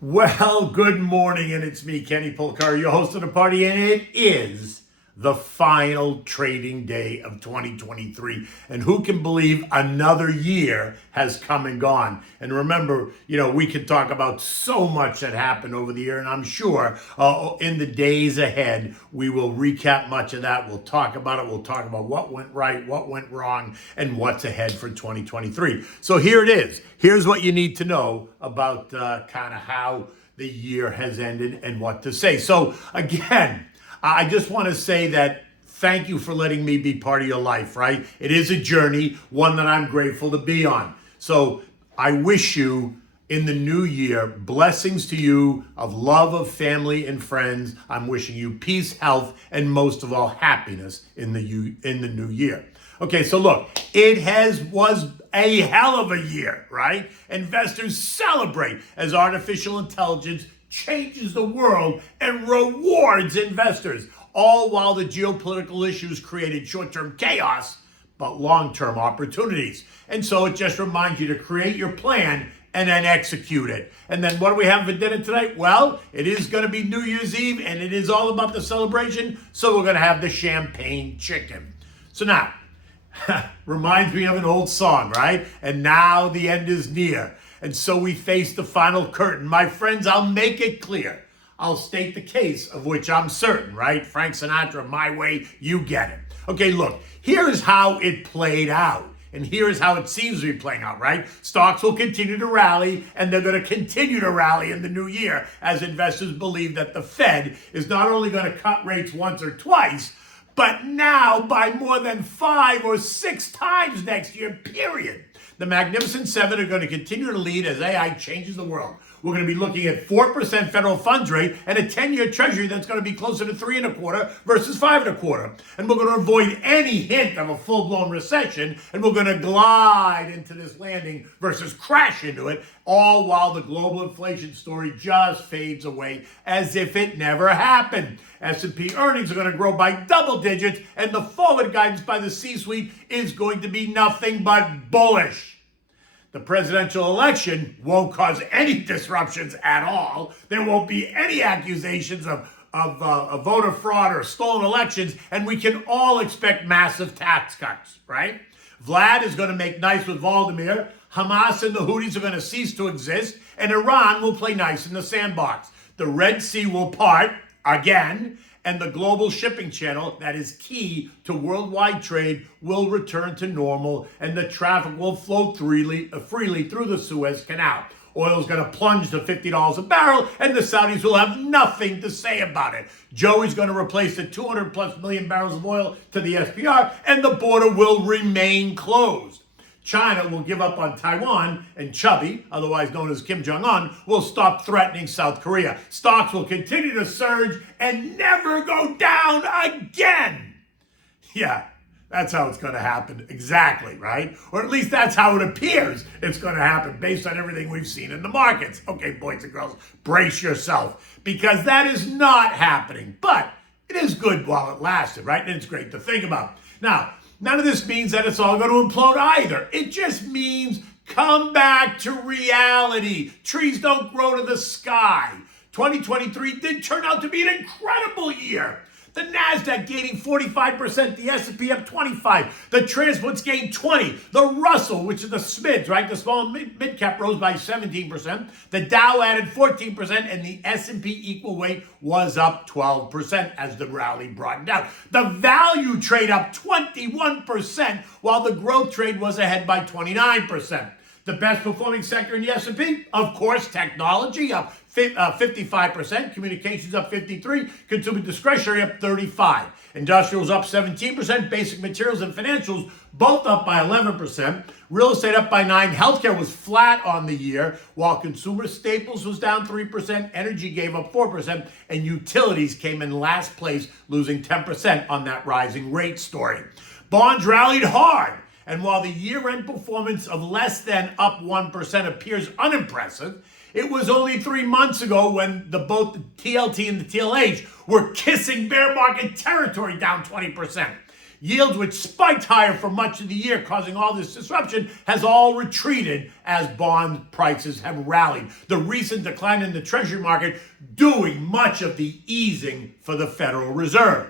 Well, good morning, and it's me, Kenny Poar, your host of the party, and it is the final trading day of 2023. And who can believe another year has come and gone? And remember, we can talk about so much that happened over the year, and I'm sure in the days ahead, we will recap much of that. We'll talk about it. We'll talk about what went right, what went wrong, and what's ahead for 2023. So here it is. Here's what you need to know about kind of how the year has ended and what to say. So again, I just want to say that thank you for letting me be part of your life, right? It is a journey, one that I'm grateful to be on. So I wish you in the new year, blessings to you of love of family and friends. I'm wishing you peace, health, and most of all, happiness in the new year. Okay, so look, was a hell of a year, right? Investors celebrate as artificial intelligence changes the world and rewards investors, all while the geopolitical issues created short-term chaos, but long-term opportunities. And so it just reminds you to create your plan and then execute it. And then what do we have for dinner tonight? Well, it is going to be New Year's Eve, and it is all about the celebration, so we're going to have the champagne chicken. So now, reminds me of an old song, right? And now the end is near. And so we face the final curtain. My friends, I'll make it clear. I'll state the case of which I'm certain, right? Frank Sinatra, my way, you get it. Okay, look, here's how it played out. And here's how it seems to be playing out, right? Stocks will continue to rally, and they're going to continue to rally in the new year as investors believe that the Fed is not only going to cut rates once or twice, but now by more than 5 or 6 times next year, period. The Magnificent Seven are going to continue to lead as AI changes the world. We're going to be looking at 4% federal funds rate and a 10-year treasury that's going to be closer to 3.25% versus 5.25%. And we're going to avoid any hint of a full-blown recession, and we're going to glide into this landing versus crash into it, all while the global inflation story just fades away as if it never happened. S&P earnings are going to grow by double digits, and the forward guidance by the C-suite is going to be nothing but bullish. The presidential election won't cause any disruptions at all. There won't be any accusations of voter fraud or stolen elections, and we can all expect massive tax cuts, right? Vlad is going to make nice with Vladimir. Hamas and the Houthis are going to cease to exist, and Iran will play nice in the sandbox. The Red Sea will part again, and the global shipping channel that is key to worldwide trade will return to normal, and the traffic will flow freely through the Suez Canal. Oil is going to plunge to $50 a barrel, and the Saudis will have nothing to say about it. Joey's going to replace the 200+ million barrels of oil to the SPR, and the border will remain closed. China will give up on Taiwan, and Chubby, otherwise known as Kim Jong-un, will stop threatening South Korea. Stocks will continue to surge and never go down again. Yeah, that's how it's going to happen exactly, right? Or at least that's how it appears it's going to happen based on everything we've seen in the markets. Okay, boys and girls, brace yourself, because that is not happening. But it is good while it lasted, right? And it's great to think about. Now, none of this means that it's all going to implode either. It just means come back to reality. Trees don't grow to the sky. 2023 did turn out to be an incredible year. The NASDAQ gaining 45%, the S&P up 25%, the transports gained 20%, the Russell, which is the SMIDs, right, the small mid-cap rose by 17%, the Dow added 14%, and the S&P equal weight was up 12% as the rally broadened out. The value trade up 21%, while the growth trade was ahead by 29%. The best performing sector in the S&P, of course, technology up 55%, communications up 53%, consumer discretionary up 35%, industrials up 17%, basic materials and financials both up by 11%, real estate up by 9%, healthcare was flat on the year, while consumer staples was down 3%, energy gave up 4%, and utilities came in last place, losing 10% on that rising rate story. Bonds rallied hard. And while the year-end performance of less than up 1% appears unimpressive, it was only 3 months ago when both the TLT and the TLH were kissing bear market territory down 20%. Yields, which spiked higher for much of the year, causing all this disruption, has all retreated as bond prices have rallied. The recent decline in the Treasury market doing much of the easing for the Federal Reserve.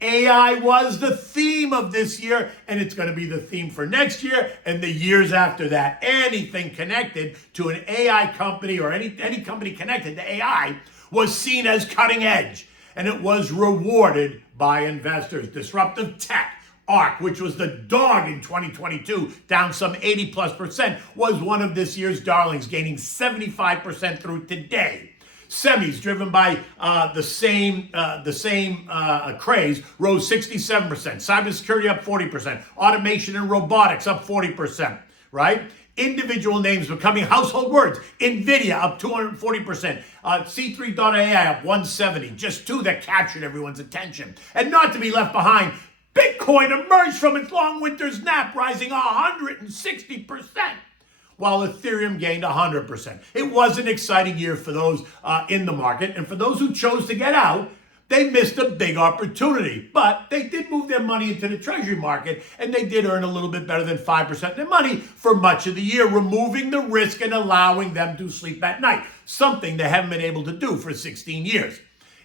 AI was the theme of this year, and it's going to be the theme for next year and the years after that. Anything connected to an AI company or any company connected to AI was seen as cutting edge, and it was rewarded by investors. Disruptive tech, ARK, which was the dog in 2022, down some 80+%, was one of this year's darlings, gaining 75% through today. Semis, driven by the same craze, rose 67%. Cybersecurity up 40%. Automation and robotics up 40%, right? Individual names becoming household words. NVIDIA up 240%. C3.ai up 170. Just two that captured everyone's attention. And not to be left behind, Bitcoin emerged from its long winter's nap, rising 160%. While Ethereum gained 100%. It was an exciting year for those in the market, and for those who chose to get out, they missed a big opportunity. But they did move their money into the Treasury market, and they did earn a little bit better than 5% of their money for much of the year, removing the risk and allowing them to sleep at night, something they haven't been able to do for 16 years.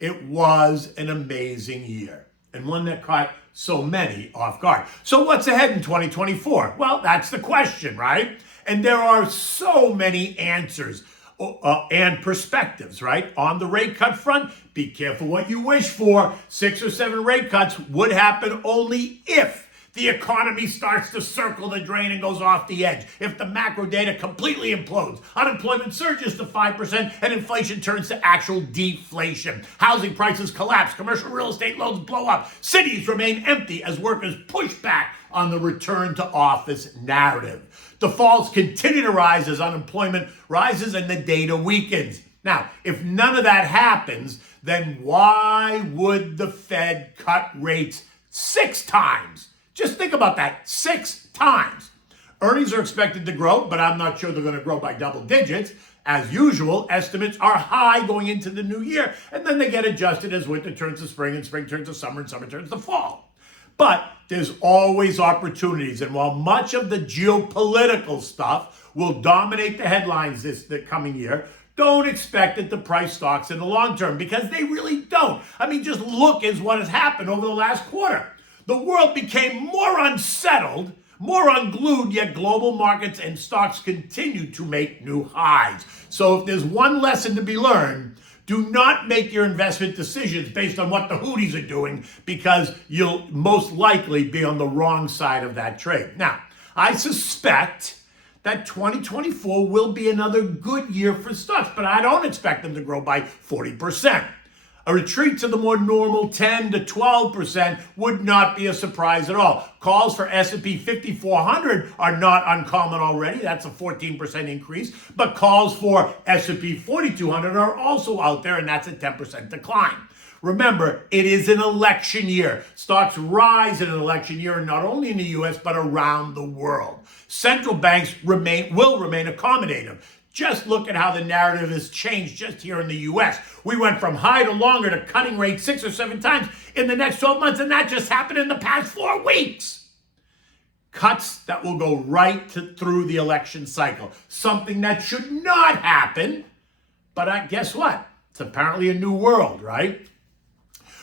It was an amazing year, and one that caught so many off guard. So what's ahead in 2024? Well, that's the question, right? And there are so many answers and perspectives, right? On the rate cut front, be careful what you wish for. 6 or 7 rate cuts would happen only if the economy starts to circle the drain and goes off the edge. If the macro data completely implodes, unemployment surges to 5%, and inflation turns to actual deflation. Housing prices collapse, commercial real estate loans blow up, cities remain empty as workers push back on the return to office narrative. Defaults continue to rise as unemployment rises and the data weakens. Now, if none of that happens, then why would the Fed cut rates 6 times? Just think about that, 6 times. Earnings are expected to grow, but I'm not sure they're going to grow by double digits. As usual, estimates are high going into the new year, and then they get adjusted as winter turns to spring and spring turns to summer and summer turns to fall. But there's always opportunities, and while much of the geopolitical stuff will dominate the headlines the coming year, don't expect it to price stocks in the long term, because they really don't. I mean, just look at what has happened over the last quarter. The world became more unsettled, more unglued, yet global markets and stocks continue to make new highs. So if there's one lesson to be learned, do not make your investment decisions based on what the Houthis are doing, because you'll most likely be on the wrong side of that trade. Now, I suspect that 2024 will be another good year for stocks, but I don't expect them to grow by 40%. A retreat to the more normal 10 to 12% would not be a surprise at all. Calls for S&P 5400 are not uncommon already. That's a 14% increase. But calls for S&P 4200 are also out there, and that's a 10% decline. Remember, it is an election year. Stocks rise in an election year, not only in the U.S., but around the world. Central banks will remain accommodative. Just look at how the narrative has changed just here in the U.S. We went from high to longer to cutting rates 6 or 7 times in the next 12 months, and that just happened in the past 4 weeks. Cuts that will go right through the election cycle. Something that should not happen, but guess what? It's apparently a new world, right?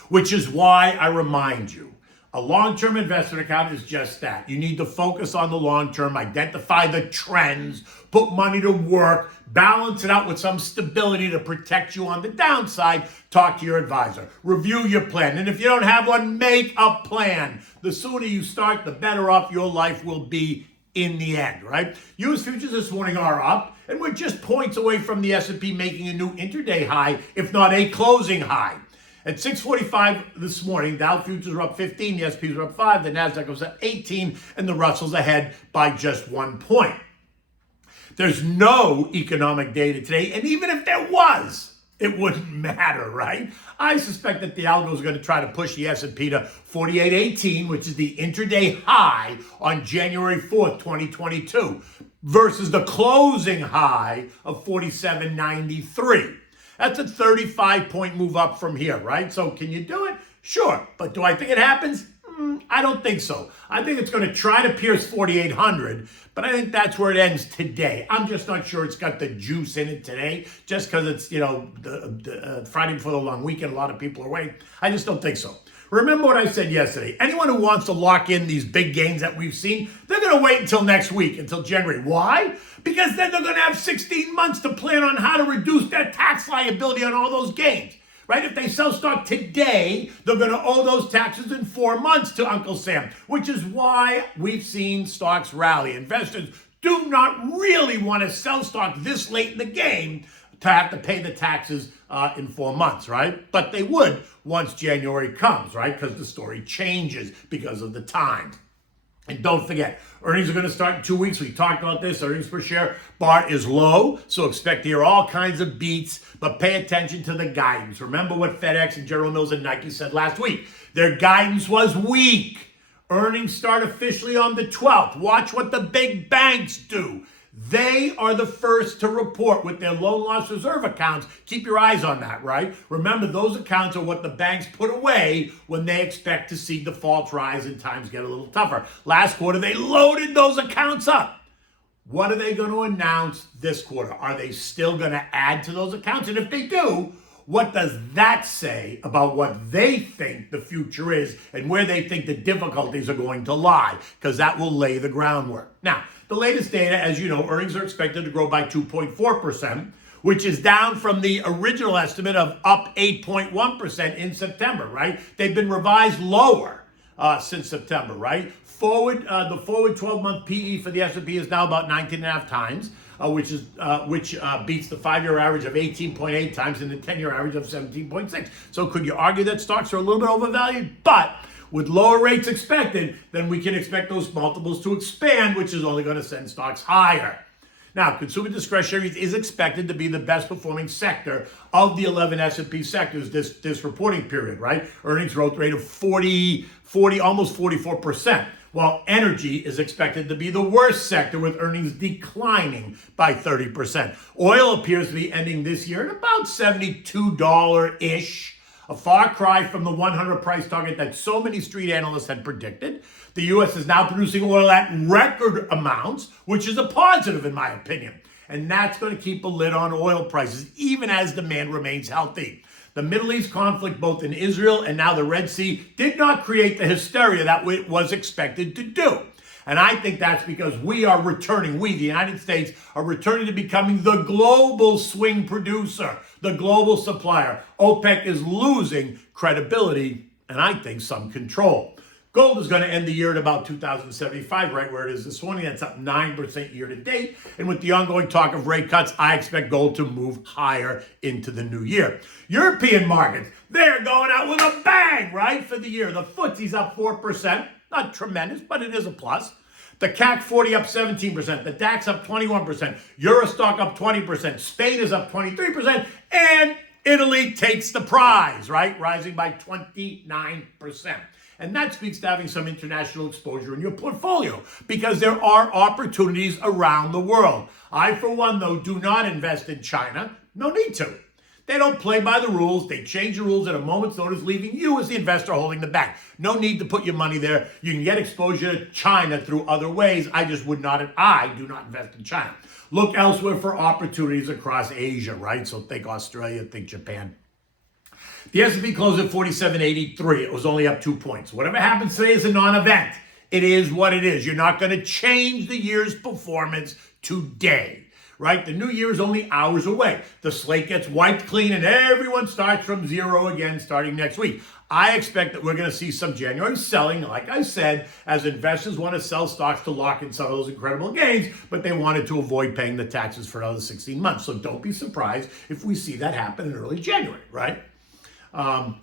Which is why I remind you, a long-term investment account is just that. You need to focus on the long-term, identify the trends, put money to work, balance it out with some stability to protect you on the downside. Talk to your advisor. Review your plan. And if you don't have one, make a plan. The sooner you start, the better off your life will be in the end, right? U.S. futures this morning are up, and we're just points away from the S&P making a new intraday high, if not a closing high. At 6:45 this morning, Dow futures are up 15, the S&Ps are up 5, the Nasdaq was up 18, and the Russell's ahead by just 1 point. There's no economic data today, and even if there was, it wouldn't matter, right? I suspect that the algo is going to try to push the S&P to 48.18, which is the intraday high on January 4th, 2022, versus the closing high of 47.93. That's a 35-point move up from here, right? So can you do it? Sure. But do I think it happens? I don't think so. I think it's going to try to pierce 4,800, but I think that's where it ends today. I'm just not sure it's got the juice in it today, just because it's, the Friday before the long weekend, a lot of people are away. I just don't think so. Remember what I said yesterday. Anyone who wants to lock in these big gains that we've seen, they're going to wait until next week, until January. Why? Because then they're going to have 16 months to plan on how to reduce their tax liability on all those gains. Right? If they sell stock today, they're going to owe those taxes in 4 months to Uncle Sam, which is why we've seen stocks rally. Investors do not really want to sell stock this late in the game to have to pay the taxes in 4 months, right? But they would once January comes, right? Because the story changes because of the time. And don't forget, earnings are going to start in 2 weeks. We talked about this. Earnings per share bar is low, so expect to hear all kinds of beats, but pay attention to the guidance. Remember what FedEx and General Mills and Nike said last week. Their guidance was weak. Earnings start officially on the 12th. Watch what the big banks do. They are the first to report with their loan loss reserve accounts. Keep your eyes on that, right? Remember, those accounts are what the banks put away when they expect to see defaults rise and times get a little tougher. Last quarter, they loaded those accounts up. What are they going to announce this quarter? Are they still going to add to those accounts? And if they do, what does that say about what they think the future is and where they think the difficulties are going to lie? Because that will lay the groundwork. Now, the latest data, as you know, earnings are expected to grow by 2.4%, which is down from the original estimate of up 8.1% in September, right? They've been revised lower since September, right? The forward 12-month PE for the S&P is now about 19.5 times, which beats the 5-year average of 18.8 times and the 10-year average of 17.6. So could you argue that stocks are a little bit overvalued? But with lower rates expected, then we can expect those multiples to expand, which is only going to send stocks higher. Now, consumer discretionary is expected to be the best performing sector of the 11 S&P sectors this reporting period, right? Earnings growth rate of 40, almost 44%, while energy is expected to be the worst sector with earnings declining by 30%. Oil appears to be ending this year at about $72-ish. A far cry from the 100 price target that so many street analysts had predicted. The U.S. is now producing oil at record amounts, which is a positive in my opinion. And that's going to keep a lid on oil prices, even as demand remains healthy. The Middle East conflict, both in Israel and now the Red Sea, did not create the hysteria that it was expected to do. And I think that's because we, the United States, are returning to becoming the global swing producer, the global supplier. OPEC is losing credibility and I think some control. Gold is going to end the year at about 2,075, right where it is this morning. That's up 9% year to date. And with the ongoing talk of rate cuts, I expect gold to move higher into the new year. European markets, they're going out with a bang, right, for the year. The FTSE's up 4%. Not tremendous, but it is a plus. The CAC 40 up 17%. The DAX up 21%. Eurostock up 20%. Spain is up 23%. And Italy takes the prize, right? Rising by 29%. And that speaks to having some international exposure in your portfolio because there are opportunities around the world. I, for one, though, do not invest in China. No need to. They don't play by the rules. They change the rules at a moment's notice, leaving you as the investor holding the bag. No need to put your money there. You can get exposure to China through other ways. I do not invest in China. Look elsewhere for opportunities across Asia, right? So think Australia, think Japan. The S&P closed at 47.83. It was only up 2 points. Whatever happens today is a non-event. It is what it is. You're not going to change the year's performance today, right? The new year is only hours away. The slate gets wiped clean and everyone starts from zero again starting next week. I expect that we're going to see some January selling, like I said, as investors want to sell stocks to lock in some of those incredible gains, but they wanted to avoid paying the taxes for another 16 months. So don't be surprised if we see that happen in early January, right?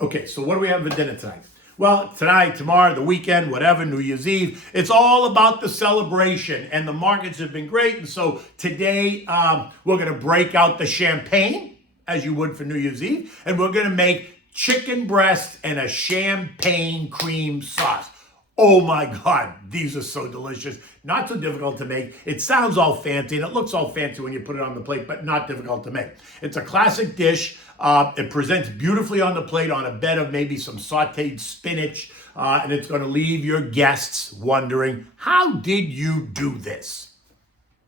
Okay, so what do we have for dinner tonight? Well, tonight, tomorrow, the weekend, whatever, New Year's Eve, it's all about the celebration, and the markets have been great. And so today, we're going to break out the champagne, as you would for New Year's Eve, and we're going to make chicken breast and a champagne cream sauce. Oh my God, these are so delicious. Not so difficult to make. It sounds all fancy and it looks all fancy when you put it on the plate, but not difficult to make. It's a classic dish. It presents beautifully on the plate on a bed of maybe some sauteed spinach. And it's going to leave your guests wondering, how did you do this?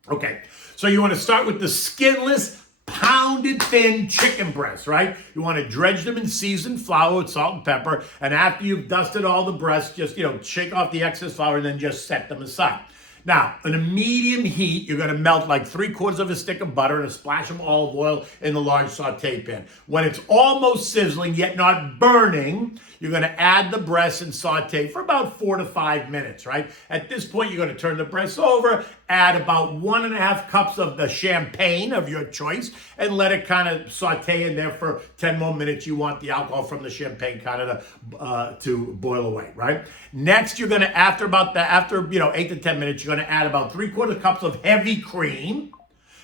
Okay, so you want to start with the skinless, pounded thin chicken breasts, right? You want to dredge them in seasoned flour with salt and pepper. And after you've dusted all the breasts, just, shake off the excess flour and then just set them aside. Now, in a medium heat, you're going to melt like 3/4 of a stick of butter and a splash of olive oil in the large saute pan. When it's almost sizzling, yet not burning, you're going to add the breasts and saute for about 4 to 5 minutes, right? At this point, you're going to turn the breasts over, add about 1.5 cups of the champagne of your choice, and let it kind of saute in there for 10 more minutes. You want the alcohol from the champagne kind of to boil away, right? Next, you're going to, after 8 to 10 minutes, you're going to add about 3/4 cups of heavy cream.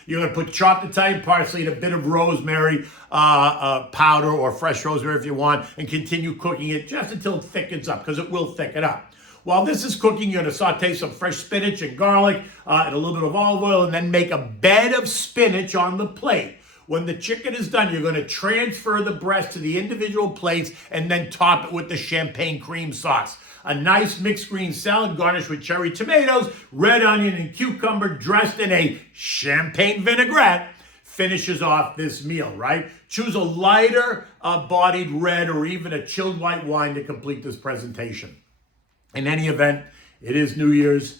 You're going to put chopped Italian parsley and a bit of rosemary powder or fresh rosemary if you want, and continue cooking it just until it thickens up, because it will thicken up. While this is cooking, you're going to saute some fresh spinach and garlic and a little bit of olive oil, and then make a bed of spinach on the plate. When the chicken is done, you're going to transfer the breast to the individual plates and then top it with the champagne cream sauce. A nice mixed green salad garnished with cherry tomatoes, red onion, and cucumber dressed in a champagne vinaigrette finishes off this meal, right? Choose a lighter bodied red or even a chilled white wine to complete this presentation. In any event, it is New Year's.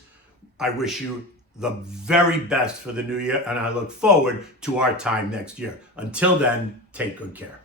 I wish you the very best for the new year, and I look forward to our time next year. Until then, take good care.